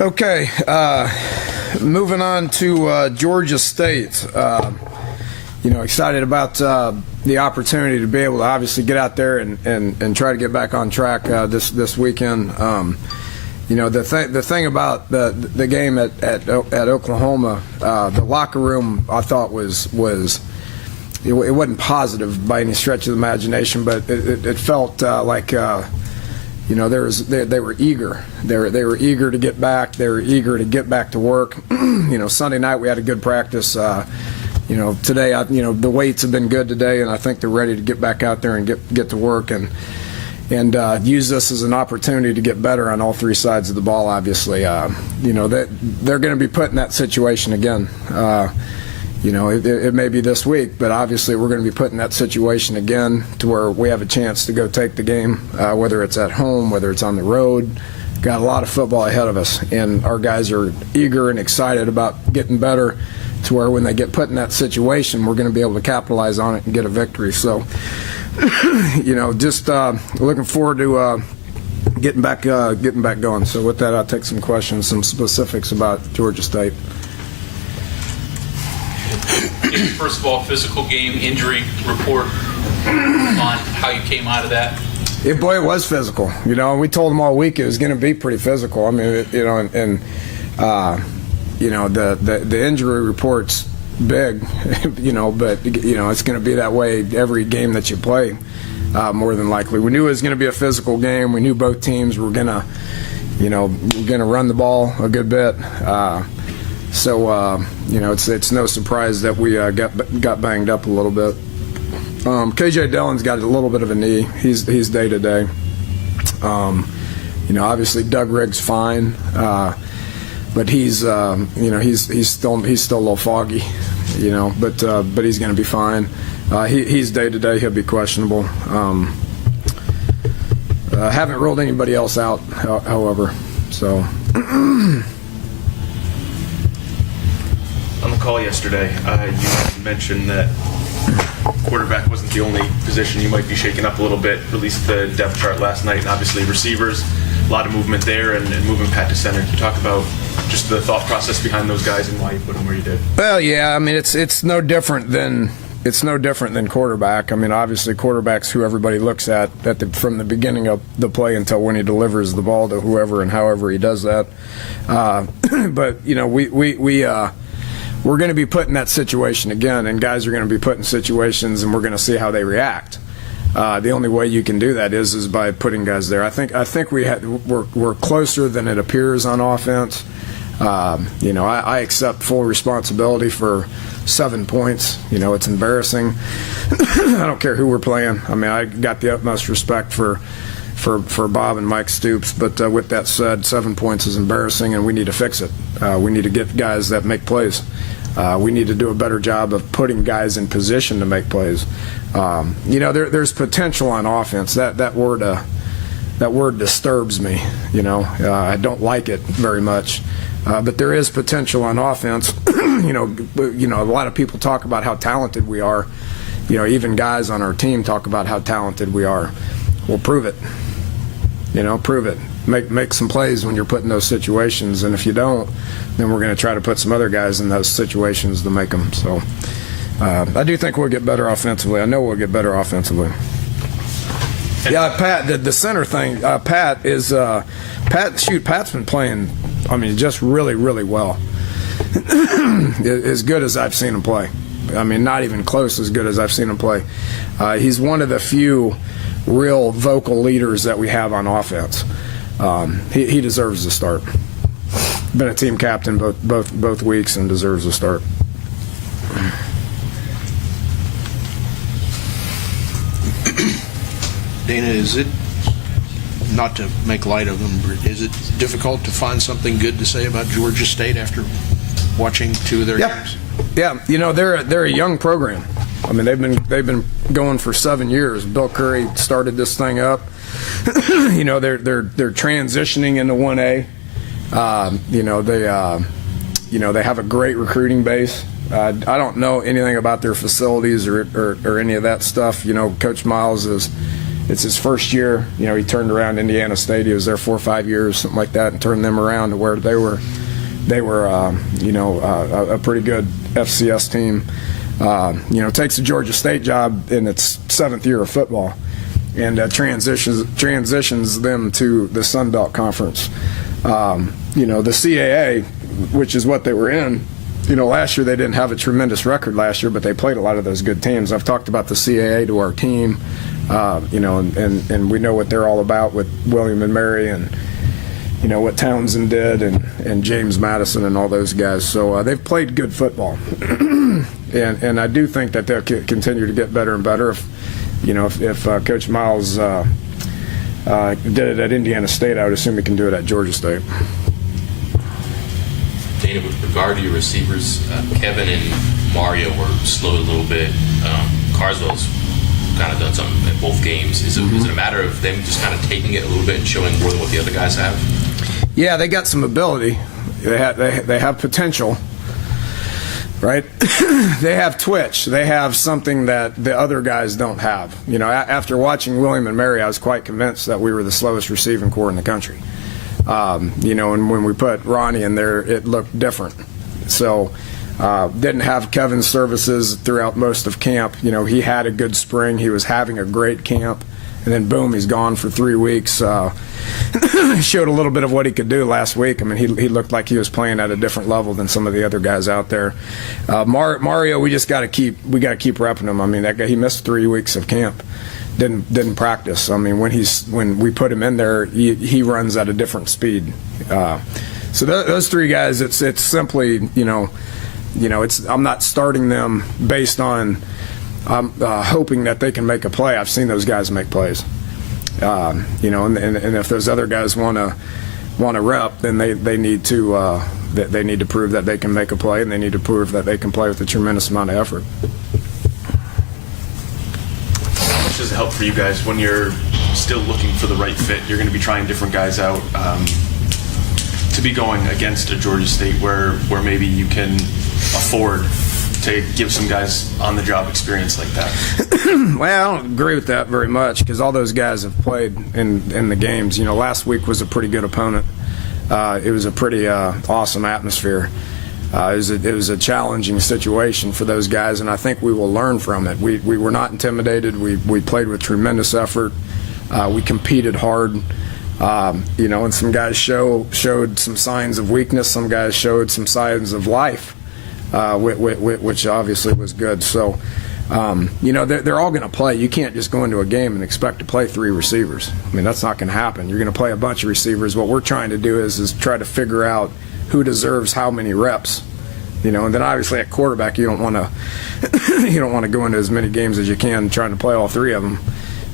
Okay, moving on to Georgia State. Excited about the opportunity to be able to obviously get out there and try to get back on track this weekend. The thing about the game at Oklahoma, the locker room I thought was it wasn't positive by any stretch of the imagination, but it felt like. They were eager. They were eager to get back. They were eager to get back to work. Sunday night we had a good practice. Today, the weights have been good today, and I think they're ready to get back out there and get to work and use this as an opportunity to get better on all three sides of the ball. Obviously, they're going to be put in that situation again. It may be this week, but obviously we're going to be put in that situation again to where we have a chance to go take the game, whether it's at home, whether it's on the road. Got a lot of football ahead of us, and our guys are eager and excited about getting better to where when they get put in that situation, we're going to be able to capitalize on it and get a victory. So, just looking forward to getting back going. So with that, I'll take some questions, some specifics about Georgia State. First of all, physical game injury report on how you came out of that. Yeah, boy, it was physical. We told them all week it was going to be pretty physical. I mean, the injury report's big, but it's going to be that way every game that you play, more than likely. We knew it was going to be a physical game. We knew both teams were going to, run the ball a good bit. So it's no surprise that we got banged up a little bit. KJ Dillon's got a little bit of a knee. He's day to day. Obviously Doug Riggs fine, but he's still a little foggy. But he's going to be fine. He's day to day. He'll be questionable. Haven't ruled anybody else out, however. So. On the call yesterday, you mentioned that quarterback wasn't the only position you might be shaking up a little bit. Released the depth chart last night, and obviously receivers, a lot of movement there, and moving Pat to center. Can you talk about just the thought process behind those guys and why you put them where you did? Well, yeah, I mean it's no different than quarterback. I mean, obviously quarterback's who everybody looks at from the beginning of the play until when he delivers the ball to whoever and however he does that. But we're going to be put in that situation again, and guys are going to be put in situations, and we're going to see how they react. The only way you can do that is by putting guys there. I think we're closer than it appears on offense. I accept full responsibility for 7 points. It's embarrassing. I don't care who we're playing. I mean, I got the utmost respect for Bob and Mike Stoops, but with that said, 7 points is embarrassing, and we need to fix it. We need to get guys that make plays. We need to do a better job of putting guys in position to make plays. There's potential on offense. That word disturbs me. I don't like it very much. But there is potential on offense. A lot of people talk about how talented we are. Even guys on our team talk about how talented we are. Well, prove it. Prove it. Make some plays when you're put in those situations, and if you don't, then we're going to try to put some other guys in those situations to make them. So I do think we'll get better offensively. I know we'll get better offensively. Yeah, Pat, the center thing, Pat's been playing, I mean, just really, really well. As good as I've seen him play. I mean, not even close as good as I've seen him play. He's one of the few real vocal leaders that we have on offense. He deserves a start. Been a team captain both weeks and deserves a start. Dana, is it, not to make light of them, is it difficult to find something good to say about Georgia State after watching two of their games? Yeah, they're a young program. I mean, they've been going for 7 years. Bill Curry started this thing up. They're transitioning into 1A. They have a great recruiting base. I don't know anything about their facilities or any of that stuff. Coach Miles is it's his first year. He turned around Indiana State. He was there 4 or 5 years, something like that, and turned them around to where they were a pretty good FCS team. Takes the Georgia State job in its 7th year of football, and transitions them to the Sun Belt Conference. The CAA, which is what they were in. Last year they didn't have a tremendous record last year, but they played a lot of those good teams. I've talked about the CAA to our team, and we know what they're all about with William and Mary, and what Townsend did, and James Madison and all those guys. So they've played good football, and I do think that they'll continue to get better and better. If Coach Miles did it at Indiana State, I would assume he can do it at Georgia State. Dana, with regard to your receivers, Kevin and Mario were slowed a little bit. Carswell's kind of done something in both games. Is it a matter of them just kind of taking it a little bit and showing more than what the other guys have? Yeah, they got some ability. They have potential, right? They have twitch. They have something that the other guys don't have. After watching William and Mary, I was quite convinced that we were the slowest receiving corps in the country. And when we put Ronnie in there, it looked different. So didn't have Kevin's services throughout most of camp. He had a good spring. He was having a great camp. And then, boom, he's gone for 3 weeks. Showed a little bit of what he could do last week. I mean, he looked like he was playing at a different level than some of the other guys out there. Mario, we got to keep repping him. I mean, that guy, he missed 3 weeks of camp. Didn't practice. I mean, when we put him in there, he runs at a different speed. So those 3 guys, it's simply I'm not starting them based on hoping that they can make a play. I've seen those guys make plays. And if those other guys want to rep, then they need to prove that they can make a play, and they need to prove that they can play with a tremendous amount of effort. Does it help for you guys when you're still looking for the right fit? You're going to be trying different guys out to be going against a Georgia State where maybe you can afford to give some guys on-the-job experience like that. Well, I don't agree with that very much because all those guys have played in the games. Last week was a pretty good opponent. It was a pretty awesome atmosphere. It was a challenging situation for those guys, and I think we will learn from it. We were not intimidated. We played with tremendous effort. We competed hard. And some guys showed some signs of weakness. Some guys showed some signs of life, which obviously was good. So, they're all going to play. You can't just go into a game and expect to play 3 receivers. I mean, that's not going to happen. You're going to play a bunch of receivers. What we're trying to do is try to figure out who deserves how many reps, and then obviously at quarterback you don't want to go into as many games as you can trying to play all 3 of them.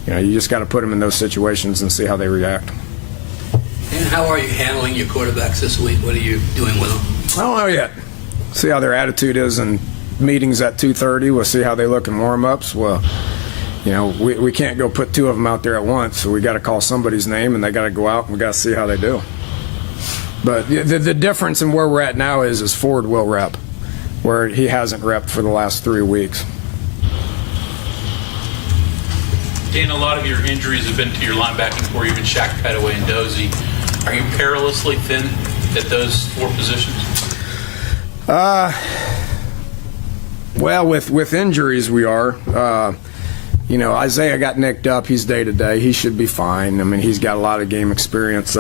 You just got to put them in those situations and see how they react. And how are you handling your quarterbacks this week? What are you doing with them? I don't know yet. See how their attitude is in meetings at 2:30. We'll see how they look in warm-ups. Well, we can't go put 2 of them out there at once, so we got to call somebody's name and they got to go out and we got to see how they do. But the difference in where we're at now is Ford will rep, where he hasn't repped for the last 3 weeks. Dan, a lot of your injuries have been to your linebacking core, even Shaq Petaway and Dozie. Are you perilously thin at those 4 positions? Well, with injuries we are. Isaiah got nicked up. He's day-to-day. He should be fine. I mean, he's got a lot of game experience.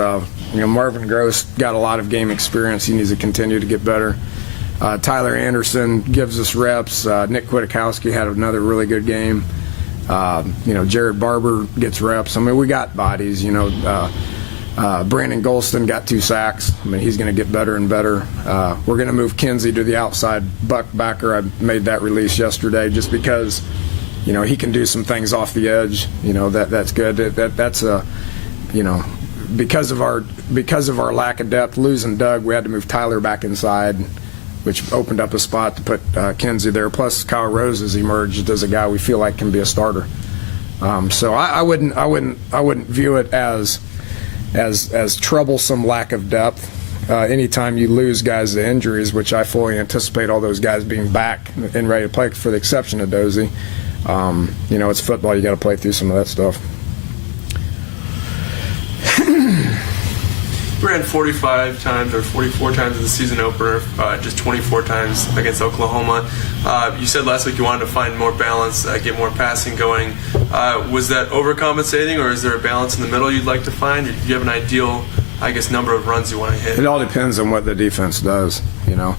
Marvin Gross got a lot of game experience. He needs to continue to get better. Tyler Anderson gives us reps. Nick Kwiatkowski had another really good game. Jared Barber gets reps. I mean, we got bodies. Brandon Golston got 2 sacks. I mean, he's going to get better and better. We're going to move Kinsey to the outside buck backer. I made that release yesterday just because, he can do some things off the edge. That's good. That's a, because of our lack of depth, losing Doug, we had to move Tyler back inside, which opened up a spot to put Kinsey there. Plus, Kyle Rose has emerged as a guy we feel like can be a starter. So I wouldn't view it as troublesome lack of depth. Anytime you lose guys to injuries, which I fully anticipate all those guys being back and ready to play, for the exception of Dozie. It's football. You got to play through some of that stuff. ran 45 times or 44 times in the season opener, just 24 times against Oklahoma. You said last week you wanted to find more balance, get more passing going. Was that overcompensating, or is there a balance in the middle you'd like to find? Do you have an ideal, I guess, number of runs you want to hit? It all depends on what the defense does, you know.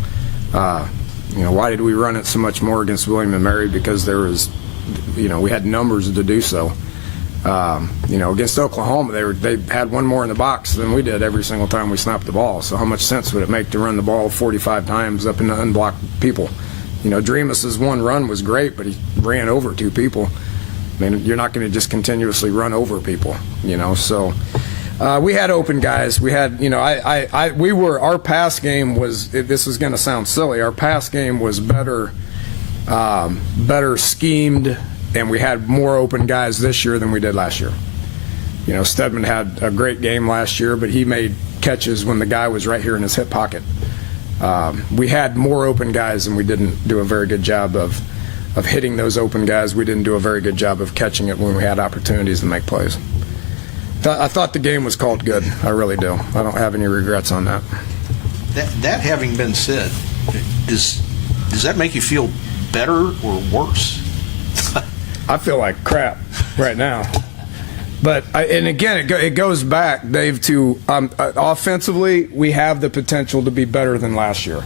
Why did we run it so much more against William and Mary? Because there was, we had numbers to do so. Against Oklahoma, they had one more in the box than we did every single time we snapped the ball. So how much sense would it make to run the ball 45 times up into unblocked people? Dreamus's one run was great, but he ran over 2 people. I mean, you're not going to just continuously run over people, So we had open guys. We had, our pass game was. This is going to sound silly. Our pass game was better schemed. And we had more open guys this year than we did last year. Stedman had a great game last year, but he made catches when the guy was right here in his hip pocket. We had more open guys, and we didn't do a very good job of hitting those open guys. We didn't do a very good job of catching it when we had opportunities to make plays. I thought the game was called good. I really do. I don't have any regrets on that. That having been said, does that make you feel better or worse? I feel like crap right now. But, again, it goes back, Dave, to offensively, we have the potential to be better than last year.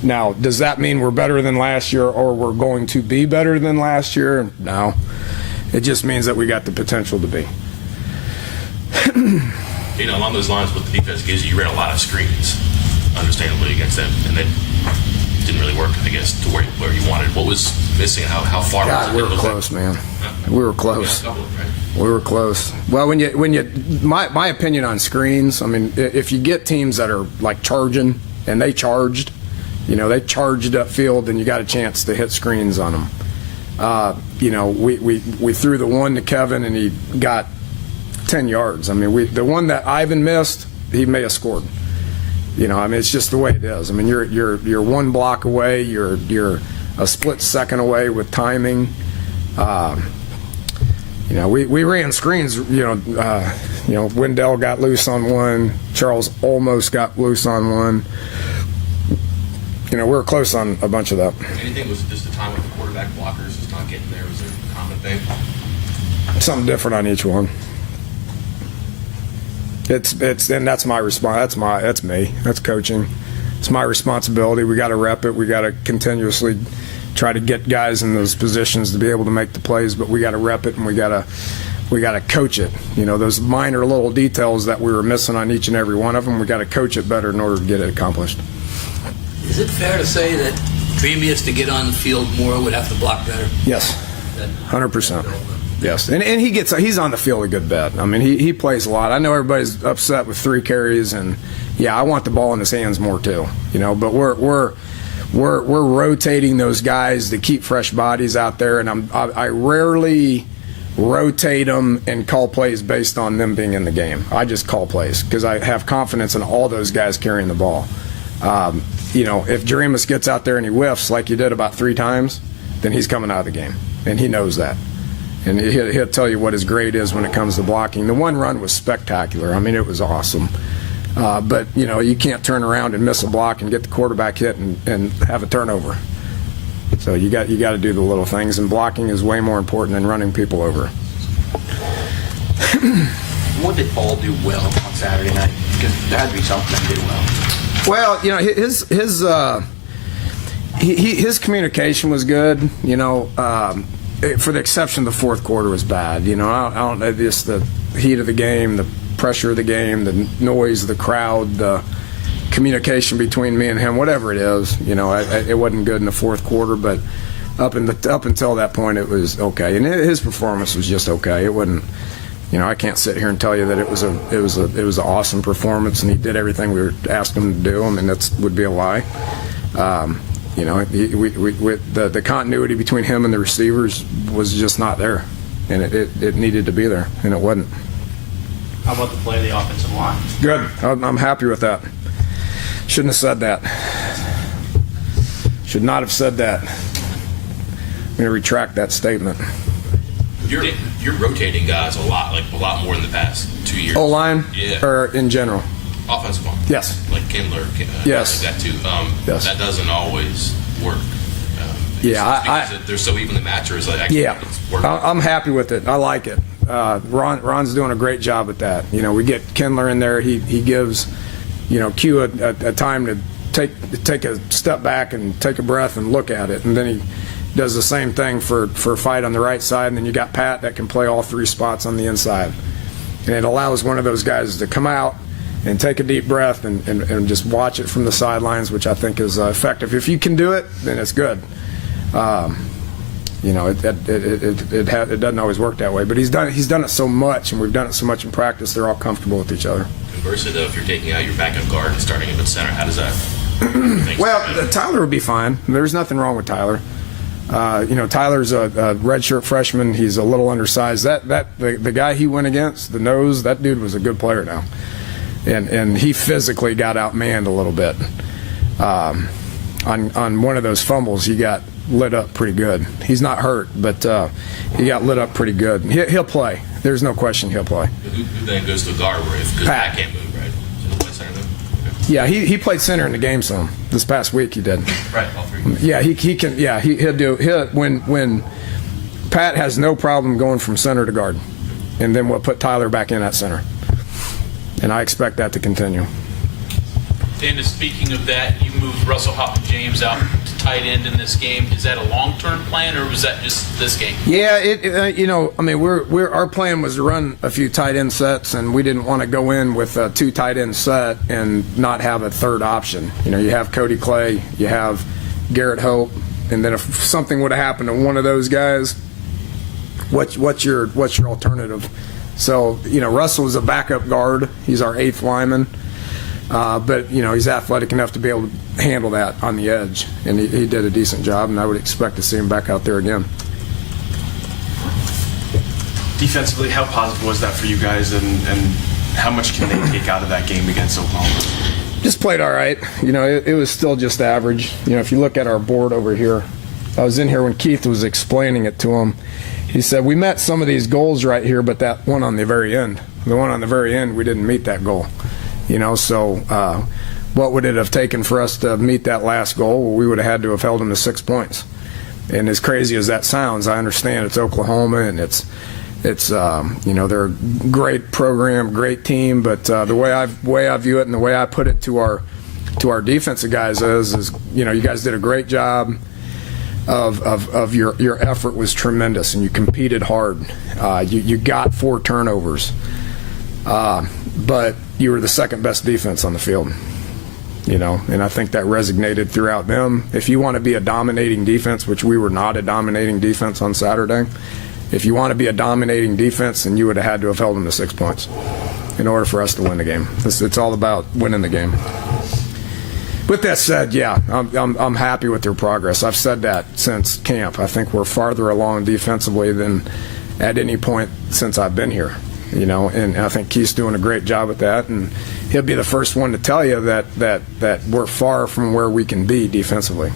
Now, does that mean we're better than last year or we're going to be better than last year? No. It just means that we got the potential to be. Along those lines, what the defense gives you ran a lot of screens, understandably, against them, and they didn't really work, I guess, to where you wanted. What was missing? How far was it? We were close, man. We were close. We were close. Well, my opinion on screens, I mean, if you get teams that are like charging, and they charged, they charged upfield, then you got a chance to hit screens on them. We threw the one to Kevin, and he got 10 yards. I mean, the one that Ivan missed, he may have scored. It's just the way it is. I mean, you're one block away. You're a split second away with timing. We ran screens. Wendell got loose on one. Charles almost got loose on one. We were close on a bunch of that. Anything was just the time with the quarterback blockers just not getting there? Was there a common thing? Something different on each one. And that's my response. That's me. That's coaching. It's my responsibility. We got to rep it. We got to continuously try to get guys in those positions to be able to make the plays. But we got to rep it, and we got to coach it. Those minor little details that we were missing on each and every one of them. We got to coach it better in order to get it accomplished. Is it fair to say that Dreamius to get on the field more would have to block better? Yes, 100%. Yes, and he's on the field a good bit. I mean, he plays a lot. I know everybody's upset with 3 carries, and I want the ball in his hands more too. But we're rotating those guys to keep fresh bodies out there, and I rarely rotate them and call plays based on them being in the game. I just call plays because I have confidence in all those guys carrying the ball. If Dreamus gets out there and he whiffs like he did about 3 times, then he's coming out of the game, and he knows that. And he'll tell you what his grade is when it comes to blocking. The one run was spectacular. I mean, it was awesome. But, you can't turn around and miss a block and get the quarterback hit and have a turnover. So you got to do the little things, and blocking is way more important than running people over. What did Paul do well on Saturday night? Because there had to be something that he did well. Well, his communication was good, for the exception the fourth quarter was bad. I don't know, just the heat of the game, the pressure of the game, the noise of the crowd, the communication between me and him, whatever it is, it wasn't good in the fourth quarter, but up until that point it was okay. And his performance was just okay. It wasn't, I can't sit here and tell you that it was an awesome performance and he did everything we were asked him to do. I mean, that would be a lie. The continuity between him and the receivers was just not there, and it needed to be there, and it wasn't. How about the play of the offensive line? Good. I'm happy with that. Shouldn't have said that. Should not have said that. I'm going to retract that statement. You're rotating guys a lot more in the past 2 years. O-line? Yeah. Or in general? Offensive line. Yes. Like Kindler. Yes. Like that too. Yes. That doesn't always work. Yeah, because they're so evenly matched. Or is like actually Yeah, it's working. I'm happy with it. I like it. Ron's doing a great job at that. You know, we get Kindler in there. He gives, Q a time to take a step back and take a breath and look at it, and then he does the same thing for a fight on the right side, and then you got Pat that can play all three spots on the inside, and it allows one of those guys to come out and take a deep breath and just watch it from the sidelines, which I think is effective. If you can do it, then it's good. It doesn't always work that way, but he's done it so much, and we've done it so much in practice. They're all comfortable with each other. Conversely, though, if you're taking out your backup guard and starting him at center, how does that? Well, Tyler would be fine. There's nothing wrong with Tyler. Tyler's a redshirt freshman. He's a little undersized. The guy he went against, the nose, that dude was a good player now, and he physically got outmanned a little bit. On one of those fumbles, he got lit up pretty good. He's not hurt, but he got lit up pretty good. He'll play. There's no question he'll play. Who then goes to a guard where because Pat can't move, right? So he'll play center then? Okay. Yeah, he played center in the game some. This past week he did. Right, all three. Yeah, he can. Yeah, he'll do. When Pat has no problem going from center to guard, and then we'll put Tyler back in at center, and I expect that to continue. Dan, speaking of that, you moved Russell Hoppen-James out to tight end in this game. Is that a long-term plan, or was that just this game? Yeah, our plan was to run a few tight end sets, and we didn't want to go in with a 2 tight end set and not have a third option. You have Cody Clay, you have Garrett Hope, and then if something would have happened to one of those guys, what's your alternative? So Russell is a backup guard. He's our 8th lineman. But he's athletic enough to be able to handle that on the edge, and he did a decent job, and I would expect to see him back out there again. Defensively, how positive was that for you guys, and how much can they take out of that game against Oklahoma? Just played all right. It was still just average. If you look at our board over here, I was in here when Keith was explaining it to him. He said, we met some of these goals right here, but that one on the very end, we didn't meet that goal. So what would it have taken for us to meet that last goal? Well, we would have had to have held them to 6 points. And as crazy as that sounds, I understand it's Oklahoma, and it's they're a great program, great team. But the way I view it and the way I put it to our defensive guys is you guys did a great job. Of your effort was tremendous, and you competed hard. You got 4 turnovers. But you were the second best defense on the field, and I think that resonated throughout them. If you want to be a dominating defense, which we were not a dominating defense on Saturday, if you want to be a dominating defense, then you would have had to have held them to 6 points in order for us to win the game. It's all about winning the game. With that said, yeah, I'm happy with their progress. I've said that since camp. I think we're farther along defensively than at any point since I've been here. And I think Keith's doing a great job at that, and he'll be the first one to tell you that we're far from where we can be defensively.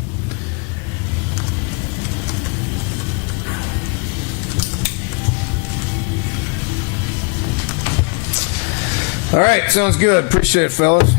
All right, sounds good. Appreciate it, fellas.